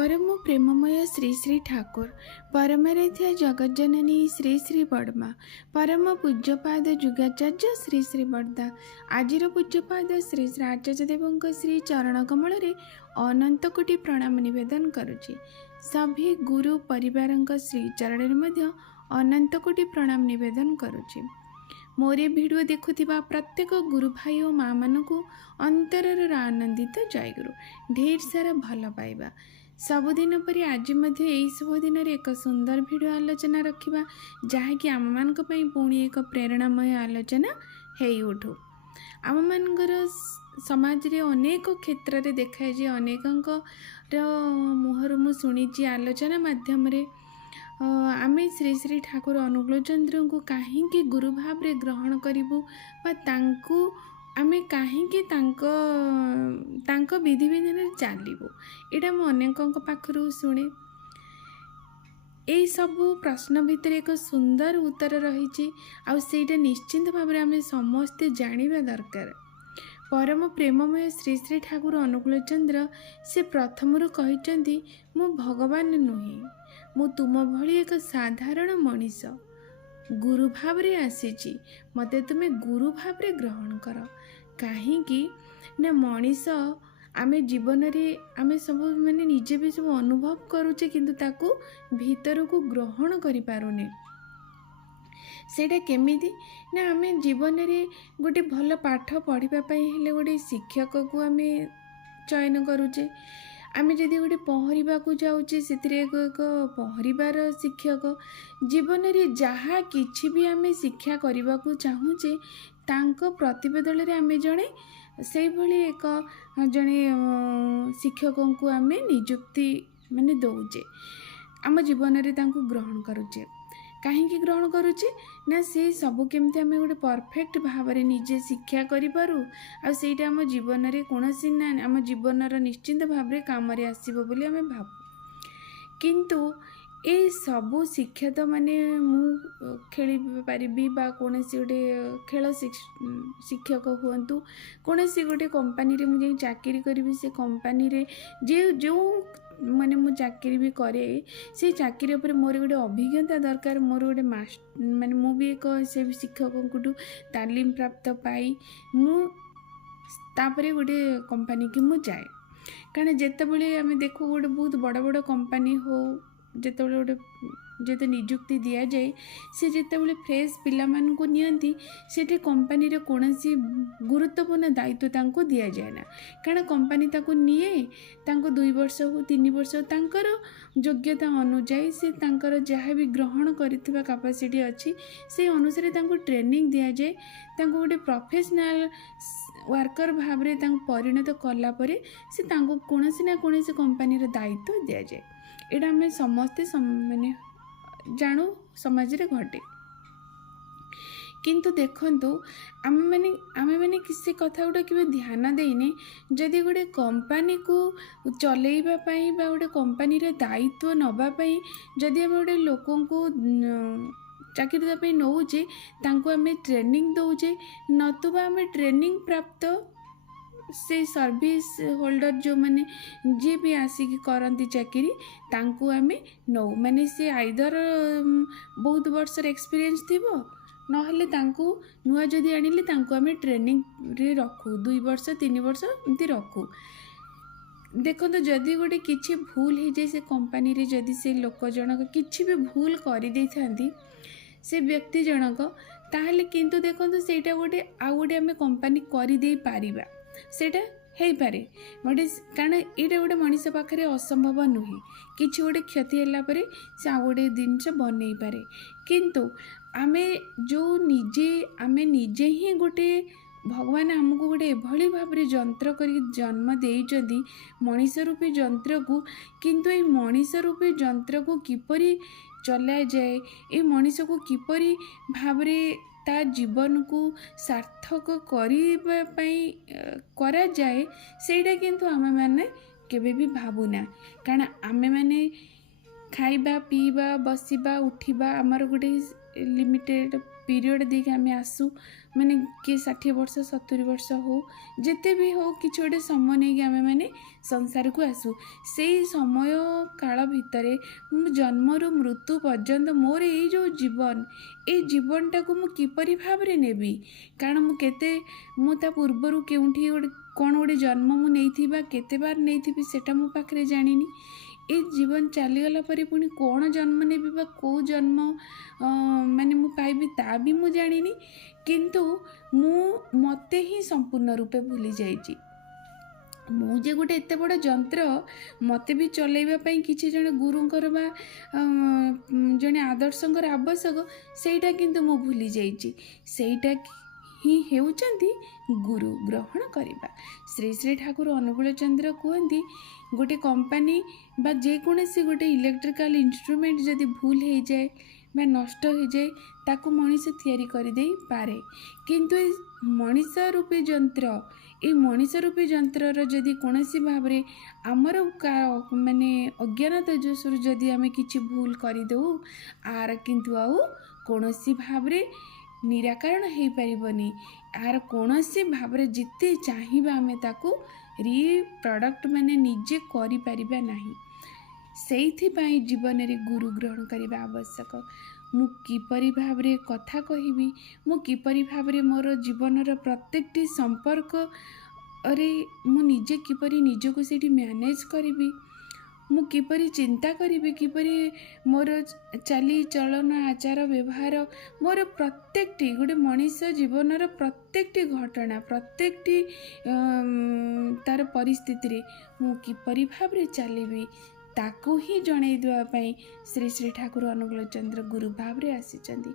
परम प्रेममय श्री श्री ठाकुर परमाराध्य जगज्जननी श्री श्री बड़मा परम पूज्यपाद जुगाचार्य श्री श्री बड़दा आजिर पूज्यपाद श्री श्री आचार्य देव श्री चरण कमल अनंत कोटि प्रणाम निवेदन करुछि। सभी गुरु परिवार श्री चरण में अनंत कोटि प्रणाम निवेदन करुछि। मोरे वीडियो देखुथिबा प्रत्येक गुरु भाई और माँ मानकु अंतरर आनंदित जय गुरु ढेर सारा भल पाइबा। सबुदिन परि आज शुभ दिन एक सुंदर वीडियो आलोचना रखिबा जहाँकि आम मान पुणी एक प्रेरणामय आलोचना है उठू। आम मानकर समाज रे अनेक क्षेत्र में देखाए जे अनेकंकर मुहर मु शुणी आलोचना माध्यम रे आमे श्री श्री ठाकुर अनुकूल चंद्र को कहीं गुरु भाव रे ग्रहण करिबु बा तांकु आमे कहीं विधि विधान चलू यहाँ मु अनेक पाखु शुणे। यही सबू प्रश्न भितर एक सुंदर उत्तर रही आईटा निश्चिंत भाव आमे समस्ते जानिबा दरकार। परम प्रेममय श्री श्री ठाकुर अनुकूल चंद्र से प्रथमरु कहिचंती मु भगवान नुहे मु तुम भली एक साधारण मनीष गुरु भाव रे आसीची मते तुमे गुरु भाव रे ग्रहण कर। कहीं ना मनीष आमे जीवन रे आमे सब माने निजे भी सब अनुभव करूचे किंतु ताकू भीतर को ग्रहण करि पारुने। सेटा केमिति ना आमे जीवन रे गोटे भल पाठ पढ़िबा पई हेले गोटे शिक्षक को आमे चयन करूचे। आमे जदि गोटे पहरिबा को जाउचे सेतिरे एक पहरिबार शिक्षक जीवन रे जहा किछि भी आमे शिक्षा करबा को चाहूचे तांको प्रतिबदल रे आमे जणे से भली एक जणे शिक्षकों को आमे नियुक्ति माने दौचे आम जीवन रे तांको ग्रहण करूचे। कहीं ग्रहण करुचे ना से सबू केमती आम गोटे परफेक्ट भाव में निजे शिक्षा करूँ आईटा आम जीवन में कौन ना आम जीवन निश्चिंत भाव में काम आसो बोली आम भाव किंतु ये सबू शिक्षा तो माने मु खेली पारिबी बा कौन गोटे खेल शिक्षक हुंतु कौन गोटे कंपनी रे मुझे चाकरी करी से कंपनी रे जे जो माने मु चाकरी भी करे से चाकरी पर मोर गोटे अभिज्ञता दरकार मोर गोटे माने मु भी एक से शिक्षकों तालीम प्राप्त पाई मु तापरे गोटे कंपनी की मु जाए। कारण जितेबाला आम देखू गोटे बहुत बड़ बड़ कंपनी हो जितेबाला गोटे जेते नियुक्ति दि जाए से जितेबाला फ्रेश पिला मानू नियंती सेठी कंपनी रे कोनोसी गुरुत्वपूर्ण दायित्व तांको दिया जाए ना। कारण कंपनी ताको निये तांको 2 वर्ष हो 3 वर्ष तांकर योग्यता अनुसार से तांकर जहाँ भी ग्रहण करिथिबा कैपेसिटी अच्छी से अनुसार तांको ट्रेनिंग दिया जाए तांको गोटे प्रोफेशनल वर्कर भाव रे तांको परिणत कला परे से तांको कोनोसी ना कोनोसी कंपनी रे दायित्व दिया जाए। एटा हमें समस्ते माने जानू समाज रे घटे किंतु देखंतु आमे माने किसी कथा गुटा कि ध्यान देने जदि गोटे कंपनी को चलैबा पई बा गोटे कंपनी रे दायित्व नबा पई जदि आम गोटे लोकों को चाकरी देवाई नौचे तांको आमे ट्रेनिंग दौचे नतुबा आमे ट्रेनिंग प्राप्त से सर्विस होल्डर जो माने जी भी आसिक करती चाकरी तांको आमे नौ माने से आइदर बहुत वर्ष एक्सपीरियंस थिबो नहले तांको नुआ जदि आनिले तांको आमे ट्रेनिंग रे रखू 2 वर्ष 3 वर्ष एमती रखू। देखो तो जदि गोटे किछि भूल हो जाए से कंपनी रे जदि से लोक जनक किछि भी भूल करि दै थांती से व्यक्ति जनक ताहले किंतु देखो तो सेटा गोटे आ गोटे आमे कंपनी करि दे पारिबा सेटा हे पारे गोटे कारण यहाँ गोटे मनीष पाखे असंभव नुहे किसी गोटे क्षति है से आ गोटे जिनस बनई पारे किंतु आमे जो आमे निजे ही गोटे भगवान आमको गोटे एभली भाव में जंत्र कर जन्म देइचंदी मनीष रूपी जंत्र को किंतु ये मनीष रूपी जंत्र को किपरि चला जाए ये मनीष को किपरि भाव ता जीवन को सार्थक करा जाए सेटा किंतु आमे माने केबे भी भावुना। कारण आमे माने खाइबा पीबा बसिबा उठिबा आमर गोटे लिमिटेड पीरियड देके आमे आसू ମାନେ किए 60 वर्ष 70 वर्ष हो जिते भी हो कि गोटे समय नहीं कि आम मैंने संसार को आसू से समय काल भितर जन्म रु मृत्यु पर्यंत मोर ये जो जीवन ये जीवनटा को मुझे किपरि भाव रे नेबी कारण मुझे पूर्वर केउठी गोटे कौन गोटे जन्म मु नहीं केते बार नहीं सेटा मो पाखरे जानिनी ए जीवन चलीगला पर पुणी कौन जन्म नेबी बा कौ जन्म माने मु पाइबी ता भी मु जानिनी किंतु मु मते ही संपूर्ण रूपे भूली जाइछि मुझे गोटे एत बड़ जंत्र मते भी चलैबा पई किछि जने गुरुंकर बा जने आदर्शंकर आवश्यक सेटा किंतु मु भूली जाइछि सेटा ही हेउचंती गुरु ग्रहण करिबा। श्री श्री ठाकुर अनुकूल चंद्र कहती गोटे कंपनी बा जेकोसी गोटे इलेक्ट्रिकल इंस्ट्रूमेंट जदि भूल हो जाए बा नष्ट हो जाए ताकू मनीष तैयारी कर दे पारे किंतु ए मनीष रूपी यंत्र ये मनीष रूपी यंत्र जदि कोनोसी भाव रे आमर माने अज्ञानता जोशुर जदि आमे किछि भूल करदे आर किंतु आउ कोनोसी भाव रे निराकरण हो पारिबनी आर कोनोसी भाव रे जिते चाहिबा आमे ताकू रिप्रोडक्ट माने निजे करि परिबा नाही सेइथिपाई जीवन रे गुरु ग्रहण करिबा आवश्यक। मु किपरि भाव रे कथा कहिबी मु किपरि भाव रे मोर जीवनर प्रत्येकटी संपर्क अरे मु निजे किपरि निजको सेठी मैनेज करिबी मु किपरि चिंता करिबी किपरि मोर चाली चलन आचार व्यवहार मोर प्रत्येकटी गोटे मनीष जीवनर प्रत्येकटी घटना प्रत्येकटी तार परिस्थिति रे मु किपरि भाव रे चलिबी ताकू ही जणै देवा पई श्री श्री ठाकुर अनुकूल चंद्र गुरु भाव रे आसीचंदी।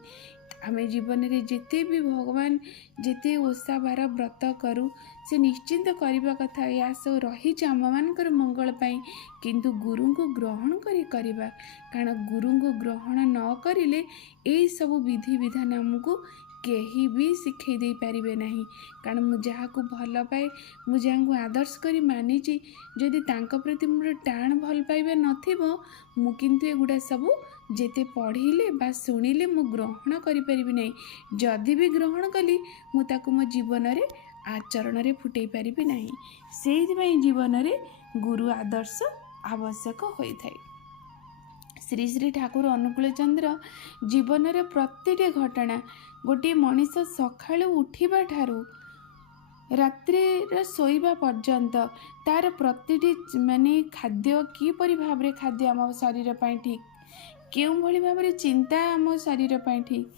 आमे जीवन रे जिते भी भगवान जिते ओषा बार व्रत करूँ से निश्चिंत करने कथा या सब रही आम मानकर मंगल पाई किंतु गुरु को ग्रहण करिबा कारण गुरु को ग्रहण न करिले ए सब विधि विधान आमको केही भी शिखई दे पारिबे नहीं कारण मु जहाँ को भल पाए मु जहाँ को आदर्श करी मानिची जदि तांको प्रति मोर टाण भल पाइबे नथिबो मु किंतु एगुडा सब जेते पढ़िले बा शुणिले मु ग्रहण करि परिबि नै जदि भी ग्रहण कली मु ताको मो जीवन रे आचरण रे फुटई पारिबि नाही सेइथिबाई जीवन रे गुरु आदर्श आवश्यक होई थाए। श्री श्री ठाकुर अनुकूल चंद्र जीवन रे प्रतिटी घटना गोटे मनीष सकाळु उठिबा ठारू रात्रि शोइबा पर्यंत तार प्रतिटी माने खाद्य किपरि भाव रे खाद्य आम शरीर पाई ठीक केउं भली भाव रे चिंता आम शरीर पाई ठीक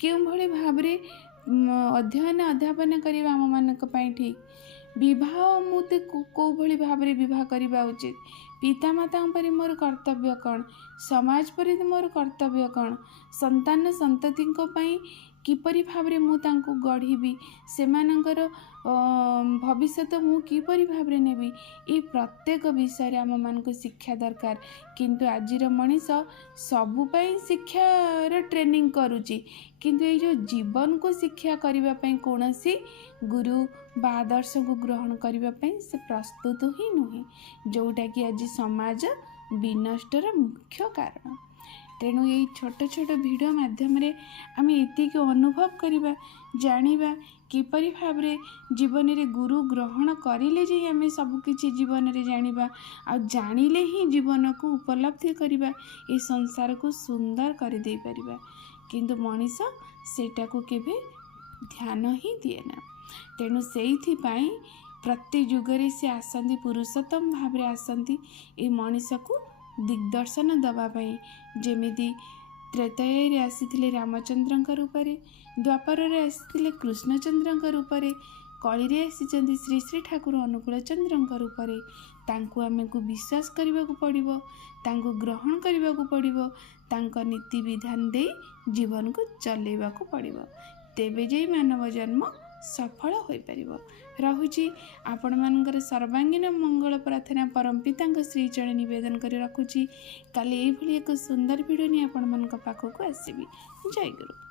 केउं भली भाव रे अध्ययन अध्यापन करबा आम मानक पाई ठीक विवाह मुते को भली भाव रे विवाह करबा उचित पितामाता पर मोर कर्तव्य कौन समाज पर मोर कर्तव्य कौन संतान संतति किपरि भाव रे मु तांको गढ़ी सेमानंकर भविष्य मु किपरि भाव रे नेबी ए प्रत्येक विषय रे आम मान को शिक्षा दरकार किंतु आजिर मनीष सबु पई शिक्षा रे ट्रेनिंग करूची किंतु ए जो जीवन को शिक्षा करिबा पई कोनोसी गुरु बा आदर्श को ग्रहण करिबा पई से प्रस्तुत ही नुहे जोटा कि आज समाज विनष्टर मुख्य कारण। तेणु ये छोट छोट भिडियो माध्यम रे आम एतिक अनुभव करिबा जानिबा किपरि भाव रे जीवन रे गुरु ग्रहण करिले जे आम सब किछि जीवन रे जानिबा आ जानिले ही जीवन को उपलब्धि करिबा ए संसार को सुंदर कर दे परिबा किंतु मनीष सेटा को केबे ध्यान ही दिए ना। तेणु सेइथि पाई प्रत्येक जुगरे से आसंती पुरुषोत्तम भाव रे आसंती ए मनीष को दिग्दर्शन दबा पाई जेमिति त्रेतय रे आसीथिले रामचंद्र रूप रे द्वापर रे आसीथिले कृष्णचंद्र रूप रे कली रे आसीचंती श्री श्री ठाकुर अनुकूल चंद्र रूप रे तांको आमे को विश्वास करबा को पड़िबो तांको ग्रहण करबा को पड़िबो तांको नीति विधान दे जीवन को चलेबा को पड़िबो तेबे जे मानव जन्म सफल हो पारिबो। रहुची आपण मानकर सर्वांगीन मंगल प्रार्थना परम पिता श्री चरण निवेदन कर रखुची काली एभली एक सुंदर वीडियो नि आपण मान पाखक आसीबी। जय गुरु।